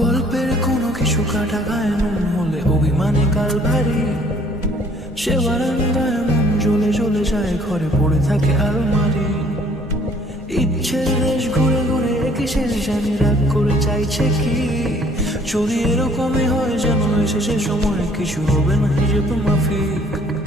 গল্পের কোনো কিছু কাটা গায়ে নুন হলে অভিমানে কাল ভারী। সে বারান্দায় মন জ্বলে জ্বলে যায়, ঘরে পড়ে থাকে আলমারি। ইচ্ছের দেশ ঘুরে ঘুরে কিসের জানি রাগ করে চাইছে কি। যদি এরকমই হয় যেন এসে সে সময় কিছু হবে না হিসেবে মাফিক।